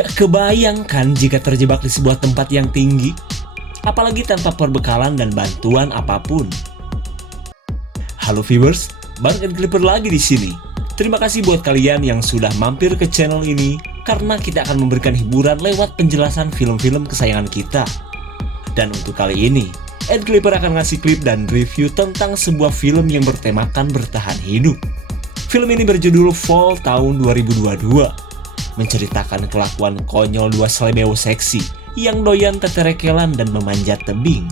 Gak kebayangkan jika terjebak di sebuah tempat yang tinggi, apalagi tanpa perbekalan dan bantuan apapun. Halo viewers, Bang Ed Clipper lagi di sini. Terima kasih buat kalian yang sudah mampir ke channel ini, karena kita akan memberikan hiburan lewat penjelasan film-film kesayangan kita. Dan untuk kali ini, Ed Clipper akan ngasih klip dan review tentang sebuah film yang bertemakan bertahan hidup. Film ini berjudul Fall tahun 2022, menceritakan kelakuan konyol dua selebeo seksi yang doyan teterekelan dan memanjat tebing.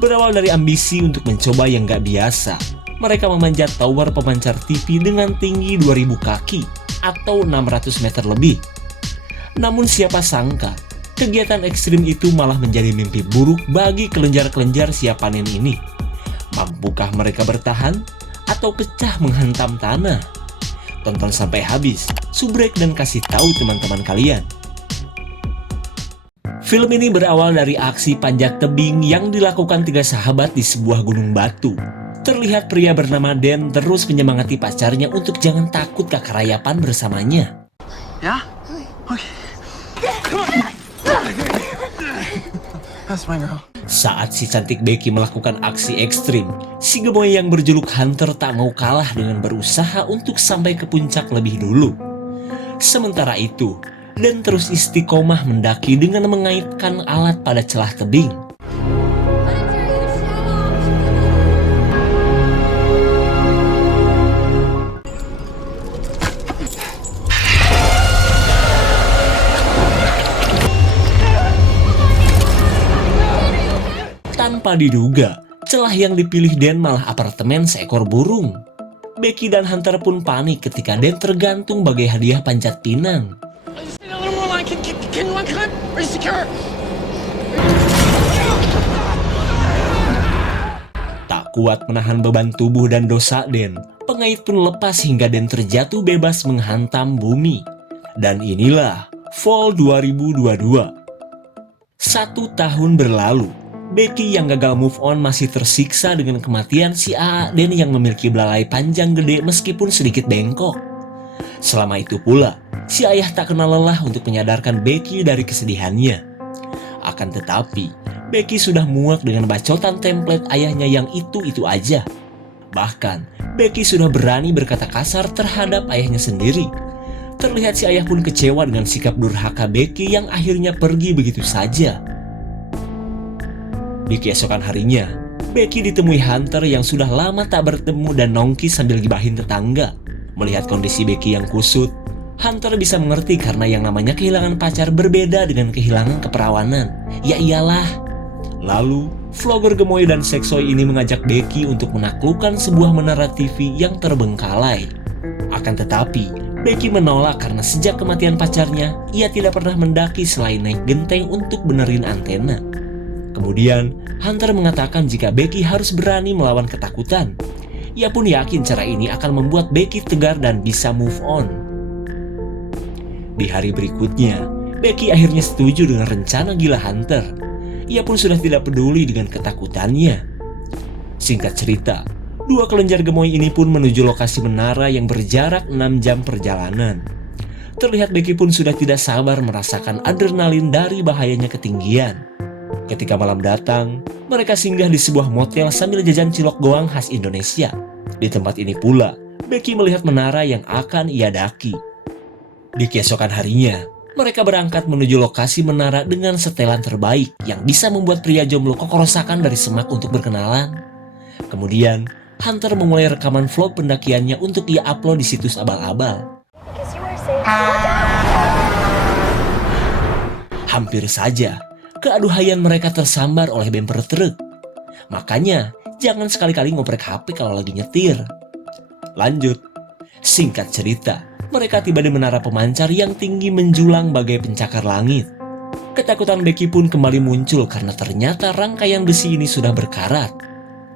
Berawal dari ambisi untuk mencoba yang gak biasa, mereka memanjat tower pemancar TV dengan tinggi 2000 kaki atau 600 meter lebih. Namun siapa sangka, kegiatan ekstrim itu malah menjadi mimpi buruk bagi kelenjar-kelenjar siap panen ini. Mampukah mereka bertahan atau pecah menghantam tanah? Tonton sampai habis, subrek dan kasih tahu teman-teman kalian. Film ini berawal dari aksi panjat tebing yang dilakukan tiga sahabat di sebuah gunung batu. Terlihat pria bernama Dan terus menyemangati pacarnya untuk jangan takut ke kerayapan bersamanya. Ya? Oke. That's my girl. Saat si cantik Becky melakukan aksi ekstrim, si gemoy yang berjuluk Hunter tak mau kalah dengan berusaha untuk sampai ke puncak lebih dulu. Sementara itu, Dan terus istiqomah mendaki dengan mengaitkan alat pada celah tebing. Tanpa diduga, celah yang dipilih Dan malah apartemen seekor burung. Becky dan Hunter pun panik ketika Dan tergantung bagai hadiah panjat pinang. Tak kuat menahan beban tubuh dan dosa Dan, pengait pun lepas hingga Dan terjatuh bebas menghantam bumi. Dan inilah Fall 2022. 1 tahun berlalu, Becky yang gagal move on masih tersiksa dengan kematian si AA Dan yang memiliki belalai panjang gede meskipun sedikit bengkok. Selama itu pula, si ayah tak kenal lelah untuk menyadarkan Becky dari kesedihannya. Akan tetapi, Becky sudah muak dengan bacotan template ayahnya yang itu-itu aja. Bahkan, Becky sudah berani berkata kasar terhadap ayahnya sendiri. Terlihat si ayah pun kecewa dengan sikap durhaka Becky yang akhirnya pergi begitu saja. Di keesokan harinya, Becky ditemui Hunter yang sudah lama tak bertemu dan nongki sambil gibahin tetangga. Melihat kondisi Becky yang kusut, Hunter bisa mengerti karena yang namanya kehilangan pacar berbeda dengan kehilangan keperawanan. Ya iyalah. Lalu, vlogger gemoy dan seksoy ini mengajak Becky untuk menaklukkan sebuah menara TV yang terbengkalai. Akan tetapi, Becky menolak karena sejak kematian pacarnya, ia tidak pernah mendaki selain naik genteng untuk benerin antena. Kemudian, Hunter mengatakan jika Becky harus berani melawan ketakutan. Ia pun yakin cara ini akan membuat Becky tegar dan bisa move on. Di hari berikutnya, Becky akhirnya setuju dengan rencana gila Hunter. Ia pun sudah tidak peduli dengan ketakutannya. Singkat cerita, dua kelenjar gemoy ini pun menuju lokasi menara yang berjarak 6 jam perjalanan. Terlihat Becky pun sudah tidak sabar merasakan adrenalin dari bahayanya ketinggian. Ketika malam datang, mereka singgah di sebuah motel sambil jajan cilok goang khas Indonesia. Di tempat ini pula, Becky melihat menara yang akan ia daki. Di keesokan harinya, mereka berangkat menuju lokasi menara dengan setelan terbaik yang bisa membuat pria jomblo kerosakan dari semak untuk berkenalan. Kemudian, Hunter memulai rekaman vlog pendakiannya untuk ia upload di situs abal-abal. Hampir saja, keaduhaian mereka tersambar oleh bemper truk. Makanya, jangan sekali-kali ngoprek HP kalau lagi nyetir. Lanjut. Singkat cerita, mereka tiba di menara pemancar yang tinggi menjulang bagai pencakar langit. Ketakutan Becky pun kembali muncul karena ternyata rangkaian besi ini sudah berkarat.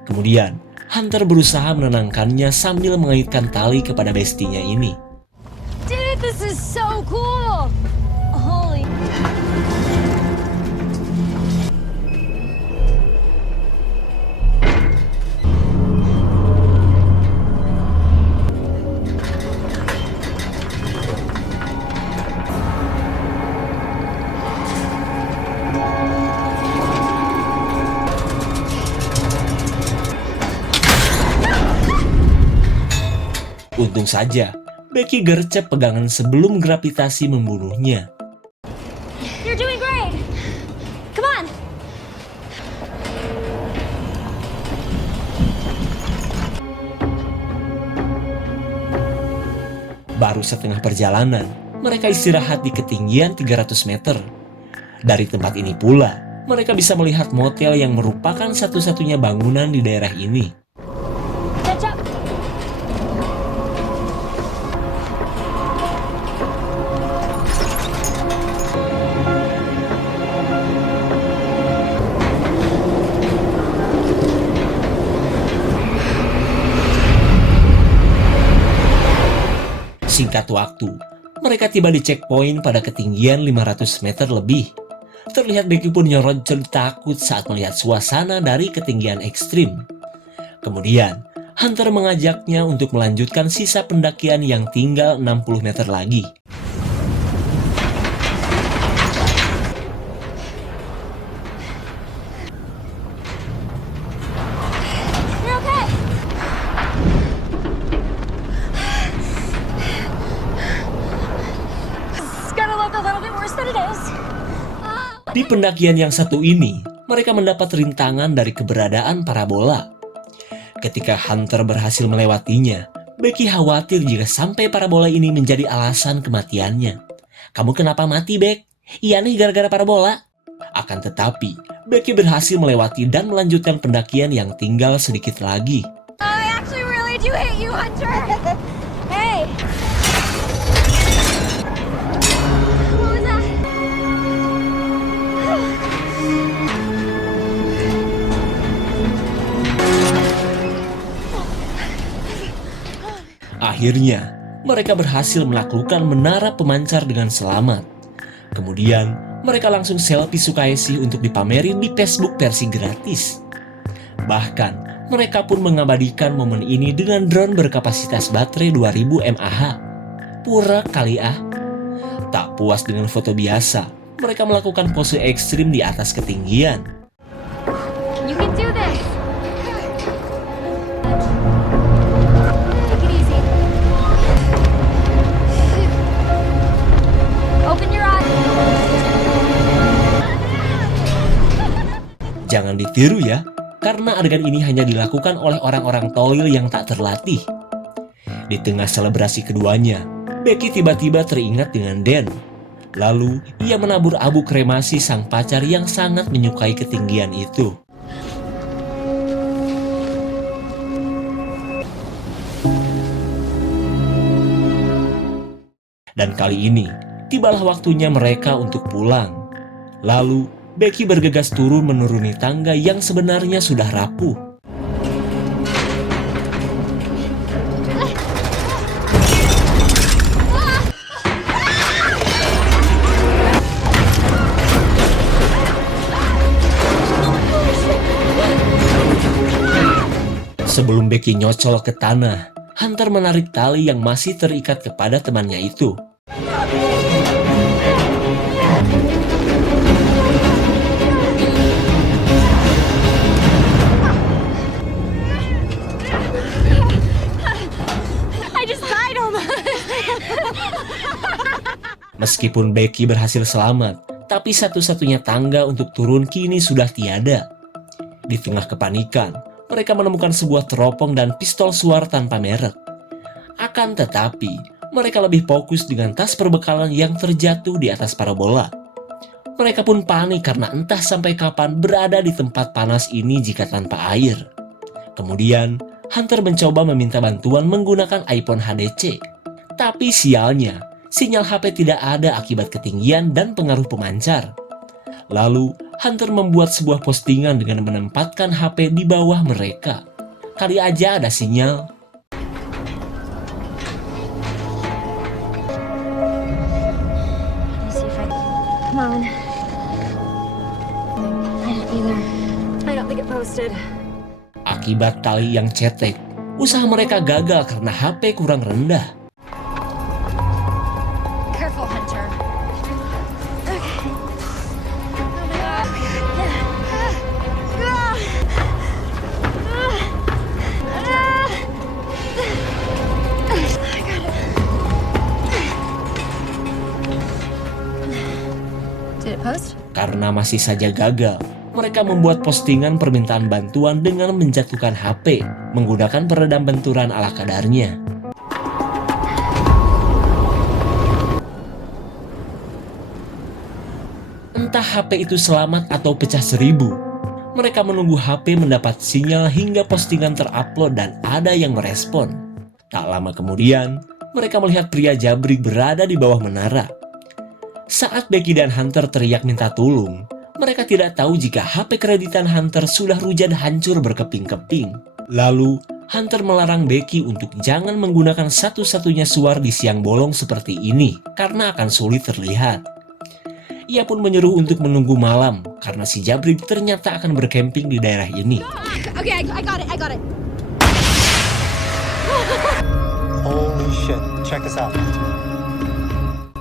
Kemudian, Hunter berusaha menenangkannya sambil mengaitkan tali kepada bestinya ini. Dude, this is so cool! Holy... Untung saja, Becky gercep pegangan sebelum gravitasi membunuhnya. You're doing great. Come on. Baru setengah perjalanan, mereka istirahat di ketinggian 300 meter. Dari tempat ini pula, mereka bisa melihat motel yang merupakan satu-satunya bangunan di daerah ini. Catch up. Singkat waktu, mereka tiba di checkpoint pada ketinggian 500 meter lebih. Terlihat Becky pun nyorot takut saat melihat suasana dari ketinggian ekstrim. Kemudian, Hunter mengajaknya untuk melanjutkan sisa pendakian yang tinggal 60 meter lagi. You're okay. It's gonna look a little bit worse than it is. Di pendakian yang satu ini, mereka mendapat rintangan dari keberadaan parabola. Ketika Hunter berhasil melewatinya, Becky khawatir jika sampai parabola ini menjadi alasan kematiannya. "Kamu kenapa mati, Beck?" "Iya nih, gara-gara parabola." Akan tetapi, Becky berhasil melewati dan melanjutkan pendakian yang tinggal sedikit lagi. I actually really do hate you, Hunter. Hey. What was that? Akhirnya, mereka berhasil menaklukkan menara pemancar dengan selamat. Kemudian, mereka langsung selfie Sukaesi untuk dipamerin di Facebook versi gratis. Bahkan, mereka pun mengabadikan momen ini dengan drone berkapasitas baterai 2000 mAh. Pura kali ah. Tak puas dengan foto biasa, mereka melakukan pose ekstrim di atas ketinggian. You can do this. Take it easy. Open your eyes. Jangan ditiru ya, karena adegan ini hanya dilakukan oleh orang-orang toil yang tak terlatih. Di tengah selebrasi keduanya, Becky tiba-tiba teringat dengan Dan. Lalu, ia menabur abu kremasi sang pacar yang sangat menyukai ketinggian itu. Dan kali ini, tibalah waktunya mereka untuk pulang. Lalu, Becky bergegas turun menuruni tangga yang sebenarnya sudah rapuh. Sebelum Becky nyocol ke tanah, Hunter menarik tali yang masih terikat kepada temannya itu. I just tied him. Meskipun Becky berhasil selamat, tapi satu-satunya tangga untuk turun kini sudah tiada. Di tengah kepanikan, mereka menemukan sebuah teropong dan pistol suar tanpa merek. Akan tetapi, mereka lebih fokus dengan tas perbekalan yang terjatuh di atas parabola. Mereka pun panik karena entah sampai kapan berada di tempat panas ini jika tanpa air. Kemudian, Hunter mencoba meminta bantuan menggunakan iPhone HDC. Tapi sialnya, sinyal HP tidak ada akibat ketinggian dan pengaruh pemancar. Lalu, Hunter membuat sebuah postingan dengan menempatkan HP di bawah mereka. Kali aja ada sinyal. See if come on. I don't either. I don't think it posted. Akibat tali yang cetek, usaha mereka gagal karena HP kurang rendah. Careful, Hunter. Okay. karena masih saja gagal, mereka membuat postingan permintaan bantuan dengan menjatuhkan HP menggunakan peredam benturan ala kadarnya. Entah HP itu selamat atau pecah 1000. Mereka menunggu HP mendapat sinyal hingga postingan terupload dan ada yang merespon. Tak lama kemudian, mereka melihat pria jabrik berada di bawah menara. Saat Becky dan Hunter teriak minta tolong, mereka tidak tahu jika HP kreditan Hunter sudah rujan hancur berkeping-keping. Lalu, Hunter melarang Becky untuk jangan menggunakan satu-satunya suar di siang bolong seperti ini karena akan sulit terlihat. Ia pun menyuruh untuk menunggu malam karena si jabrik ternyata akan berkemping di daerah ini. Okay, I got it. Holy shit, check this out.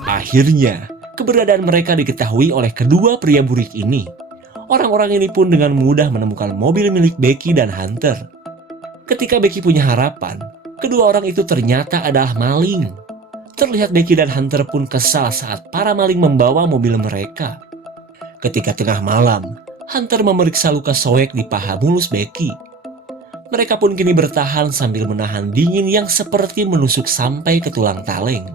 Akhirnya, keberadaan mereka diketahui oleh kedua pria burik ini. Orang-orang ini pun dengan mudah menemukan mobil milik Becky dan Hunter. Ketika Becky punya harapan, kedua orang itu ternyata adalah maling. Terlihat Becky dan Hunter pun kesal saat para maling membawa mobil mereka. Ketika tengah malam, Hunter memeriksa luka soek di paha mulus Becky. Mereka pun kini bertahan sambil menahan dingin yang seperti menusuk sampai ke tulang taleng.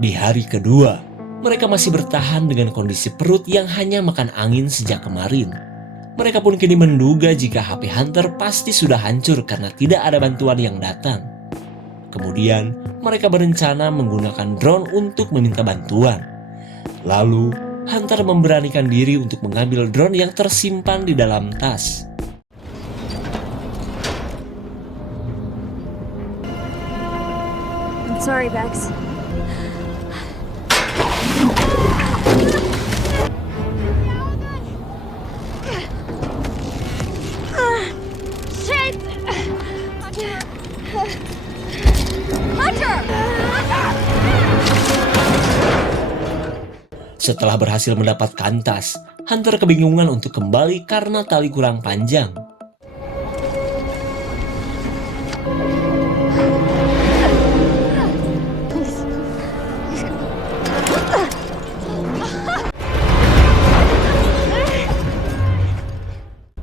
Di hari kedua, mereka masih bertahan dengan kondisi perut yang hanya makan angin sejak kemarin. Mereka pun kini menduga jika HP Hunter pasti sudah hancur karena tidak ada bantuan yang datang. Kemudian, mereka berencana menggunakan drone untuk meminta bantuan. Lalu, Hunter memberanikan diri untuk mengambil drone yang tersimpan di dalam tas. I'm sorry, Bex. Shit! Hunter! Setelah berhasil mendapatkan tas, Hunter kebingungan untuk kembali karena tali kurang panjang.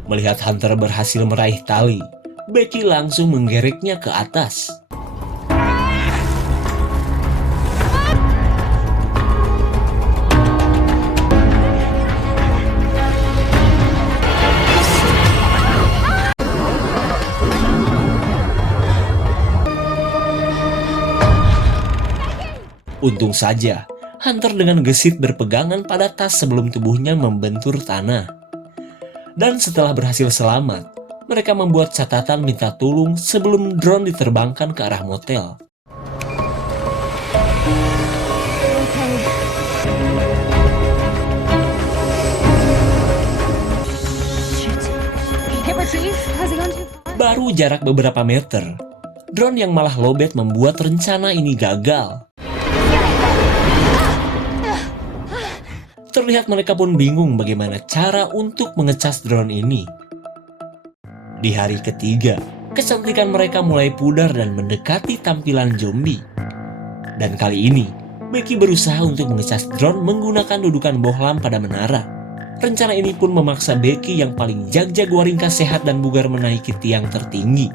Melihat Hunter berhasil meraih tali, Becky langsung menggereknya ke atas. Untung saja, Hunter dengan gesit berpegangan pada tas sebelum tubuhnya membentur tanah. Dan setelah berhasil selamat, mereka membuat catatan minta tolong sebelum drone diterbangkan ke arah motel. Baru jarak beberapa meter, drone yang malah lowbat membuat rencana ini gagal. Terlihat mereka pun bingung bagaimana cara untuk mengecas drone ini. Di hari ketiga, kecantikan mereka mulai pudar dan mendekati tampilan zombie. Dan kali ini, Becky berusaha untuk mengecas drone menggunakan dudukan bohlam pada menara. Rencana ini pun memaksa Becky yang paling jago ringkas sehat dan bugar menaiki tiang tertinggi.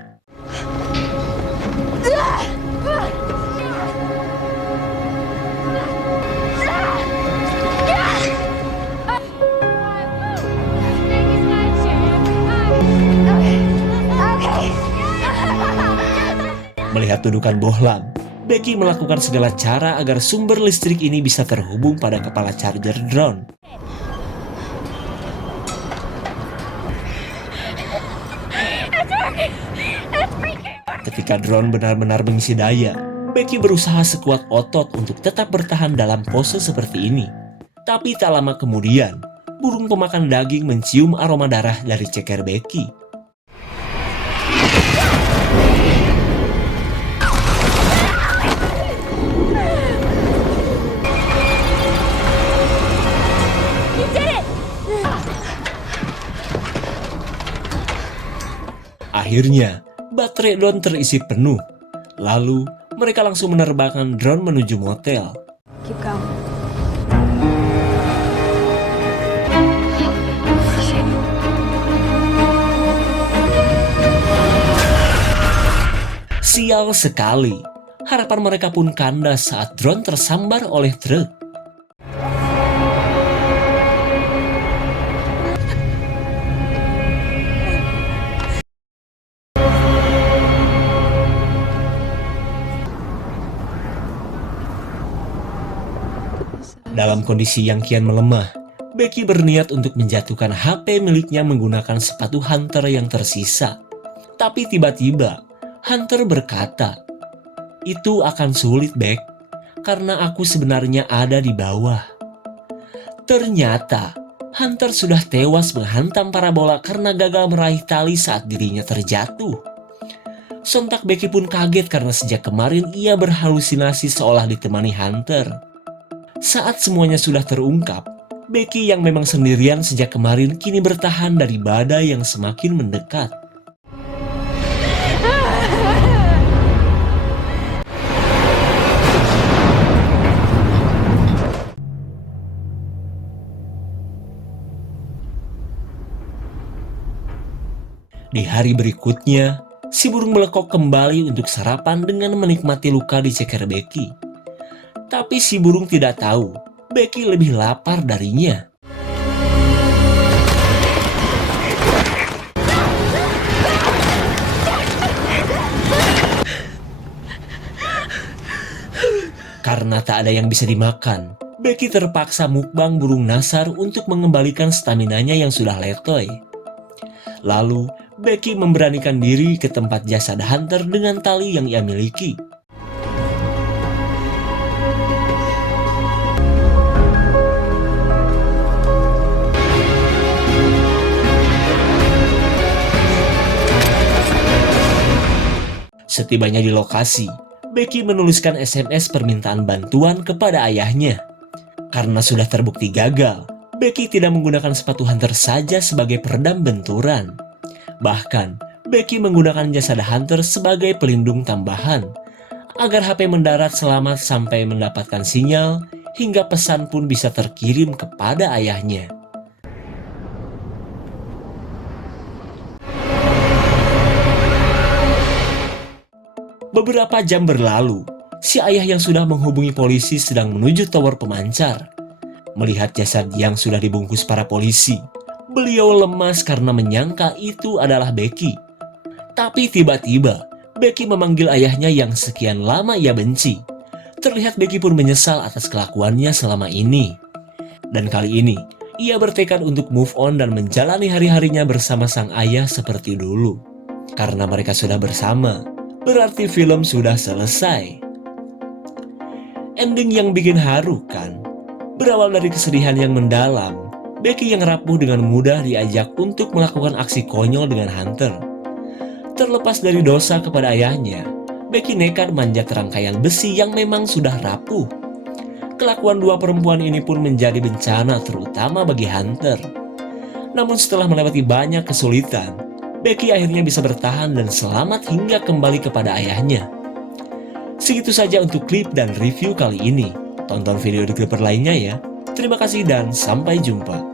Melihat dudukan bohlam, Becky melakukan segala cara agar sumber listrik ini bisa terhubung pada kepala charger drone. Ketika drone benar-benar mengisi daya, Becky berusaha sekuat otot untuk tetap bertahan dalam pose seperti ini. Tapi tak lama kemudian, burung pemakan daging mencium aroma darah dari ceker Becky. Akhirnya, baterai drone terisi penuh. Lalu, mereka langsung menerbangkan drone menuju motel. Keep going. Sial sekali, harapan mereka pun kandas saat drone tersambar oleh truk. Dalam kondisi yang kian melemah, Becky berniat untuk menjatuhkan HP miliknya menggunakan sepatu Hunter yang tersisa. Tapi tiba-tiba, Hunter berkata, "Itu akan sulit, Beck, karena aku sebenarnya ada di bawah." Ternyata, Hunter sudah tewas menghantam parabola karena gagal meraih tali saat dirinya terjatuh. Sontak Becky pun kaget karena sejak kemarin ia berhalusinasi seolah ditemani Hunter. Saat semuanya sudah terungkap, Becky yang memang sendirian sejak kemarin kini bertahan dari badai yang semakin mendekat. Di hari berikutnya, si burung melekok kembali untuk sarapan dengan menikmati luka di ceker Becky. Tapi si burung tidak tahu, Becky lebih lapar darinya. Karena tak ada yang bisa dimakan, Becky terpaksa mukbang burung nasar untuk mengembalikan staminanya yang sudah letoy. Lalu, Becky memberanikan diri ke tempat jasad Hunter dengan tali yang ia miliki. Setibanya di lokasi, Becky menuliskan SMS permintaan bantuan kepada ayahnya. Karena sudah terbukti gagal, Becky tidak menggunakan sepatu Hunter saja sebagai peredam benturan. Bahkan, Becky menggunakan jasad Hunter sebagai pelindung tambahan, agar HP mendarat selamat sampai mendapatkan sinyal, hingga pesan pun bisa terkirim kepada ayahnya. Beberapa jam berlalu, si ayah yang sudah menghubungi polisi sedang menuju tower pemancar. Melihat jasad yang sudah dibungkus para polisi, beliau lemas karena menyangka itu adalah Becky. Tapi tiba-tiba, Becky memanggil ayahnya yang sekian lama ia benci. Terlihat Becky pun menyesal atas kelakuannya selama ini. Dan kali ini, ia bertekad untuk move on dan menjalani hari-harinya bersama sang ayah seperti dulu. Karena mereka sudah bersama, berarti film sudah selesai. Ending yang bikin haru kan? Berawal dari kesedihan yang mendalam, Becky yang rapuh dengan mudah diajak untuk melakukan aksi konyol dengan Hunter. Terlepas dari dosa kepada ayahnya, Becky nekat manjat rangkaian besi yang memang sudah rapuh. Kelakuan dua perempuan ini pun menjadi bencana terutama bagi Hunter. Namun setelah melewati banyak kesulitan, Becky akhirnya bisa bertahan dan selamat hingga kembali kepada ayahnya. Segitu saja untuk klip dan review kali ini. Tonton video di clipper lainnya ya. Terima kasih dan sampai jumpa.